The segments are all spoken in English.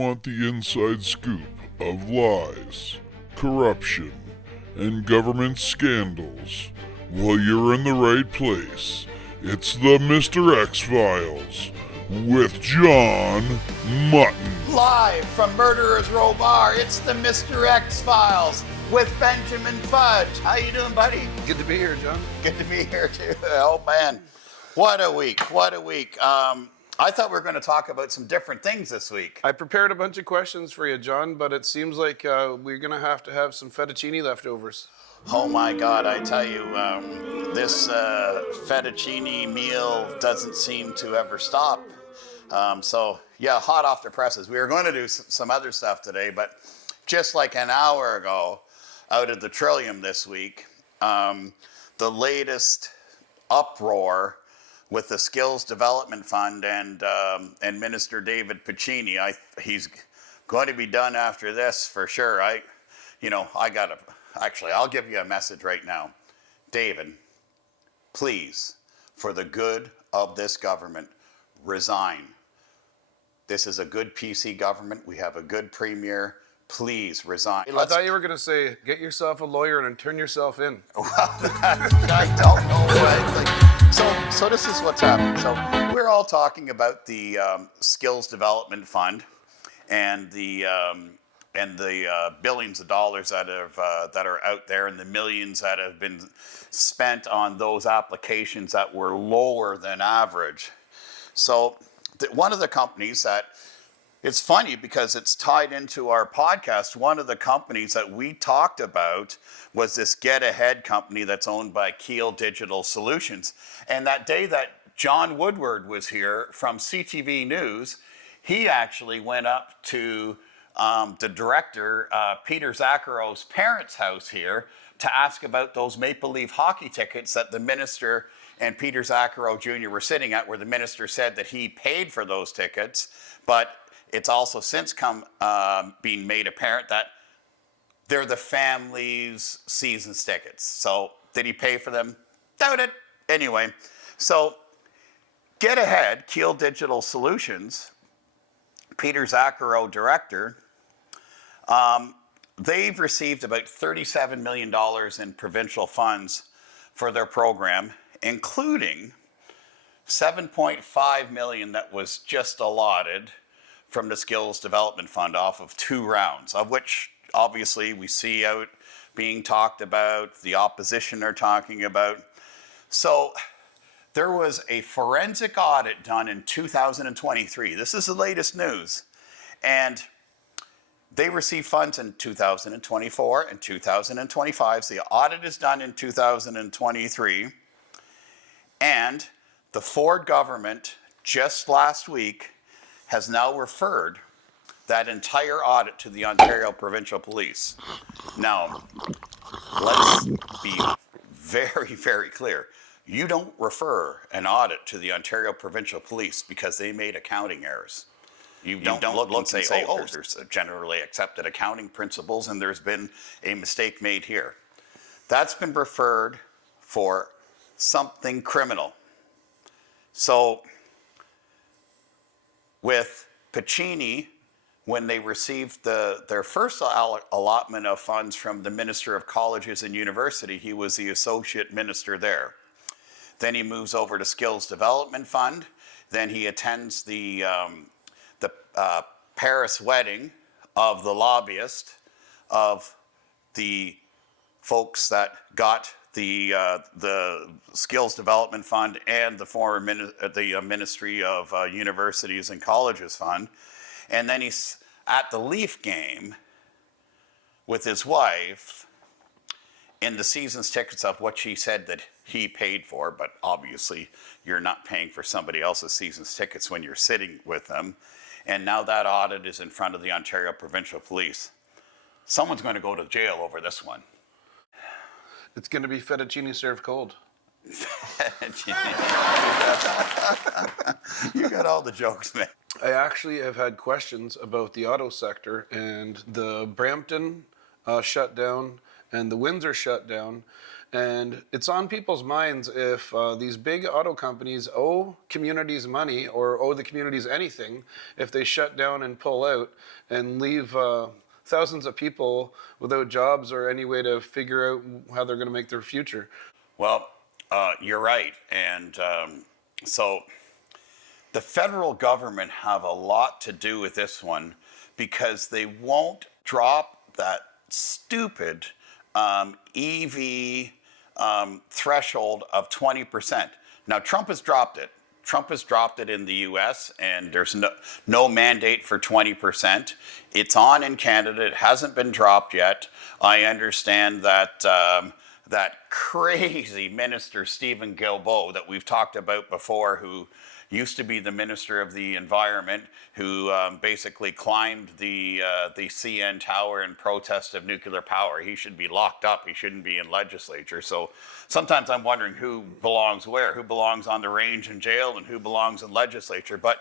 want the inside scoop of lies, corruption, and government scandals, well, you're in the right place. It's the Mr.X Files with John Mutton. Live from Murderer's Row Bar, it's the Mr.X Files with Benjamin Fudge. How you doing, buddy? Good to be here, John. Good to be here, too. Oh, man. What a week. What a week. I thought we were going to talk about some different things this week. I prepared a bunch of questions for you, John, but it seems like we're going to have some fettuccine leftovers. Oh, my God. I tell you, this fettuccine meal doesn't seem to ever stop. So, yeah, hot off the presses. We were going to do some other stuff today, but just like an hour ago, out of the Trillium this week, the latest uproar with the Skills Development Fund and Minister David Piccini. He's going to be done after this for sure. I'll give you a message right now. David, please, for the good of this government, resign. This is a good PC government. We have a good premier. Please resign. I thought you were going to say, get yourself a lawyer and turn yourself in. Well, I don't know. So this is what's happening. So we're all talking about the Skills Development Fund and the billions of dollars that are out there and the millions that have been spent on those applications that were lower than average. So one of the companies that, it's funny because it's tied into our podcast. One of the companies that we talked about was this Get Ahead company that's owned by Keel Digital Solutions. And that day that John Woodward was here from CTV News, he actually went up to the director, Peter Zacharow's parents' house here to ask about those Maple Leaf hockey tickets that the minister and Peter Zacharow Jr. were sitting at, where the minister said that he paid for those tickets, but it's also since being made apparent that they're the family's season's tickets. So did he pay for them? Doubt it. Anyway, so Get Ahead, Keel Digital Solutions, Peter Zacharow, director, they've received about $37 million in provincial funds for their program, including $7.5 million that was just allotted from the Skills Development Fund off of 2 rounds, of which obviously we see out being talked about, the opposition are talking about. So there was a forensic audit done in 2023. This is the latest news. And they received funds in 2024 and 2025. So the audit is done in 2023. And the Ford government just last week has now referred that entire audit to the Ontario Provincial Police. Now, let's be very, very clear. You don't refer an audit to the Ontario Provincial Police because they made accounting errors. You don't look and say, oh, there's generally accepted accounting principles and there's been a mistake made here. That's been referred for something criminal. So with Piccini, when they received their first allotment of funds from the Minister of Colleges and University, he was the associate minister there. Then he moves over to Skills Development Fund. Then he attends the Paris wedding of the lobbyist, of the folks that got the Skills Development Fund and the former Ministry of Universities and Colleges Fund. And then he's at the Leaf game with his wife in the season's tickets of what she said that he paid for, but obviously you're not paying for somebody else's season's tickets when you're sitting with them. And now that audit is in front of the Ontario Provincial Police. Someone's going to go to jail over this one. It's going to be fettuccine served cold. You got all the jokes, man. I actually have had questions about the auto sector and the Brampton shutdown and the winds are shut down. And it's on people's minds if these big auto companies owe communities money or owe the communities anything if they shut down and pull out and leave thousands of people without jobs or any way to figure out how they're going to make their future. Well, you're right. And so the federal government have a lot to do with this one because they won't drop that stupid EV threshold of 20%. Now, Trump has dropped it. Trump has dropped it in the US, and there's no mandate for 20%. It's on in Canada. It hasn't been dropped yet. I understand that that crazy minister, Stephen Guilbeault, that we've talked about before, who used to be the Minister of the Environment, who basically climbed the CN Tower in protest of nuclear power. He should be locked up. He shouldn't be in legislature. So sometimes I'm wondering who belongs where, who belongs on the range in jail and who belongs in legislature. But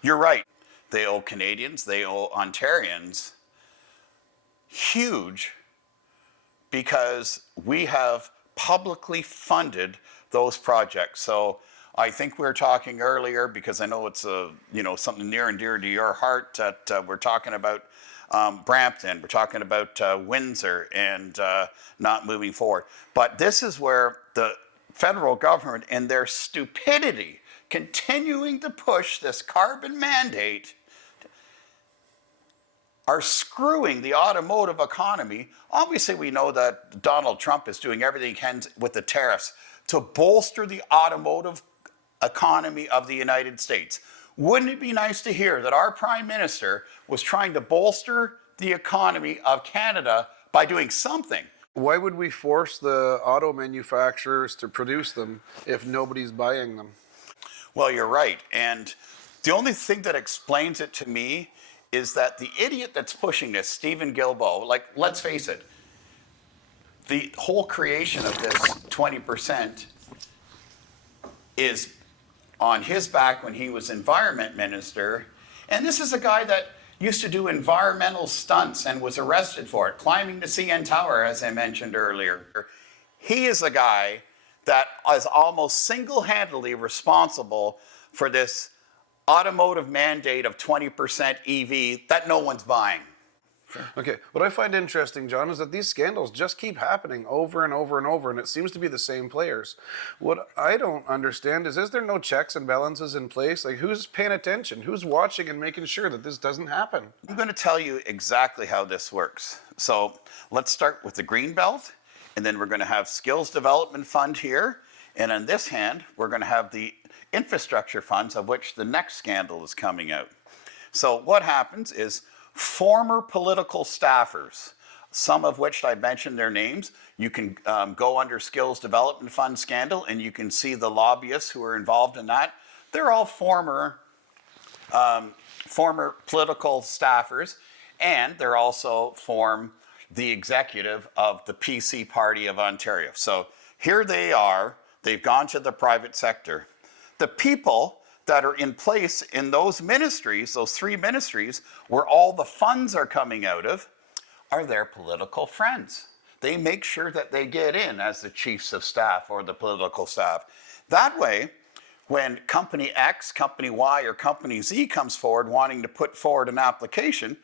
you're right. They owe Canadians, they owe Ontarians huge, because we have publicly funded those projects. So I think we were talking earlier, because I know it's something near and dear to your heart, that we're talking about Brampton, we're talking about Windsor, and not moving forward. But this is where the federal government, and their stupidity, continuing to push this carbon mandate, are screwing the automotive economy. Obviously, we know that Donald Trump is doing everything he can with the tariffs to bolster the automotive economy of the United States. Wouldn't it be nice to hear that our Prime Minister was trying to bolster the economy of Canada by doing something? Why would we force the auto manufacturers to produce them if nobody's buying them? Well, you're right. And the only thing that explains it to me is that the idiot that's pushing this, Stephen Guilbeault, like, let's face it, the whole creation of this 20% is on his back when he was environment minister. And this is a guy that used to do environmental stunts and was arrested for it, climbing the CN Tower, as I mentioned earlier. He is a guy that is almost single-handedly responsible for this automotive mandate of 20% EV that no one's buying. Okay, what I find interesting, John, is that these scandals just keep happening over and over and over, and it seems to be the same players. What I don't understand is there no checks and balances in place? Like, who's paying attention? Who's watching and making sure that this doesn't happen? I'm going to tell you exactly how this works. So let's start with the green belt, and then we're going to have skills development fund here, and on this hand, we're going to have the infrastructure funds, of which the next scandal is coming out. So what happens is former political staffers, some of which I mentioned their names, you can go under skills development fund scandal and you can see the lobbyists who are involved in that. They're all former political staffers, and they're also form the executive of the PC Party of Ontario. So here they are, they've gone to the private sector. The people that are in place in those ministries, those three ministries, where all the funds are coming out of, are their political friends. They make sure that they get in as the chiefs of staff or the political staff. That way, when company X, company Y, or company Z comes forward wanting to put forward an application,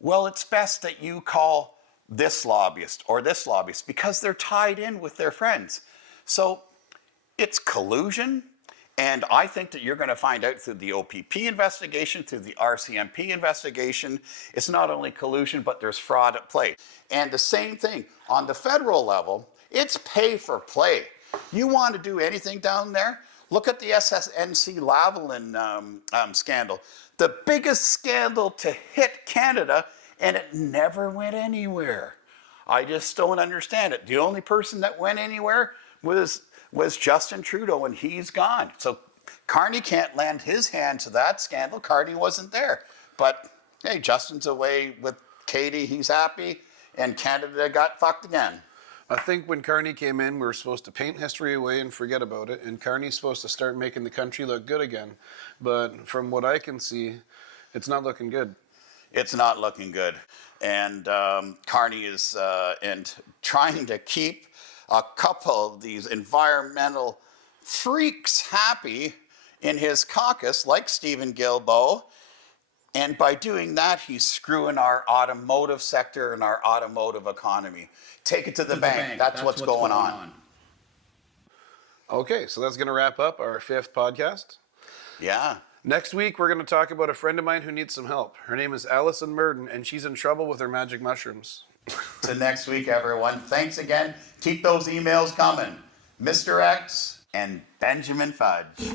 well, it's best that you call this lobbyist or this lobbyist because they're tied in with their friends. So it's collusion. And I think that you're going to find out through the OPP investigation, through the RCMP investigation, it's not only collusion, but there's fraud at play. And the same thing on the federal level, it's pay for play. You want to do anything down there? Look at the SSNC Lavalin scandal. The biggest scandal to hit Canada, and it never went anywhere. I just don't understand it. The only person that went anywhere was Justin Trudeau, and he's gone. So Carney can't lend his hand to that scandal. Carney wasn't there. But hey, Justin's away with Katie, he's happy, and Canada got fucked again. I think when Carney came in, we were supposed to paint history away and forget about it, and Carney's supposed to start making the country look good again. But from what I can see, it's not looking good. It's not looking good. And Carney is and trying to keep a couple of these environmental freaks happy in his caucus, like Stephen Guilbeault. And by doing that, he's screwing our automotive sector and our automotive economy. Take it to the bank. That's what's going on. Okay, so that's going to wrap up our 5th podcast. Yeah. Next week, we're going to talk about a friend of mine who needs some help. Her name is Allison Murden, and she's in trouble with her magic mushrooms. To next week, everyone. Thanks again. Keep those emails coming. Mr. X and Benjamin Fudge.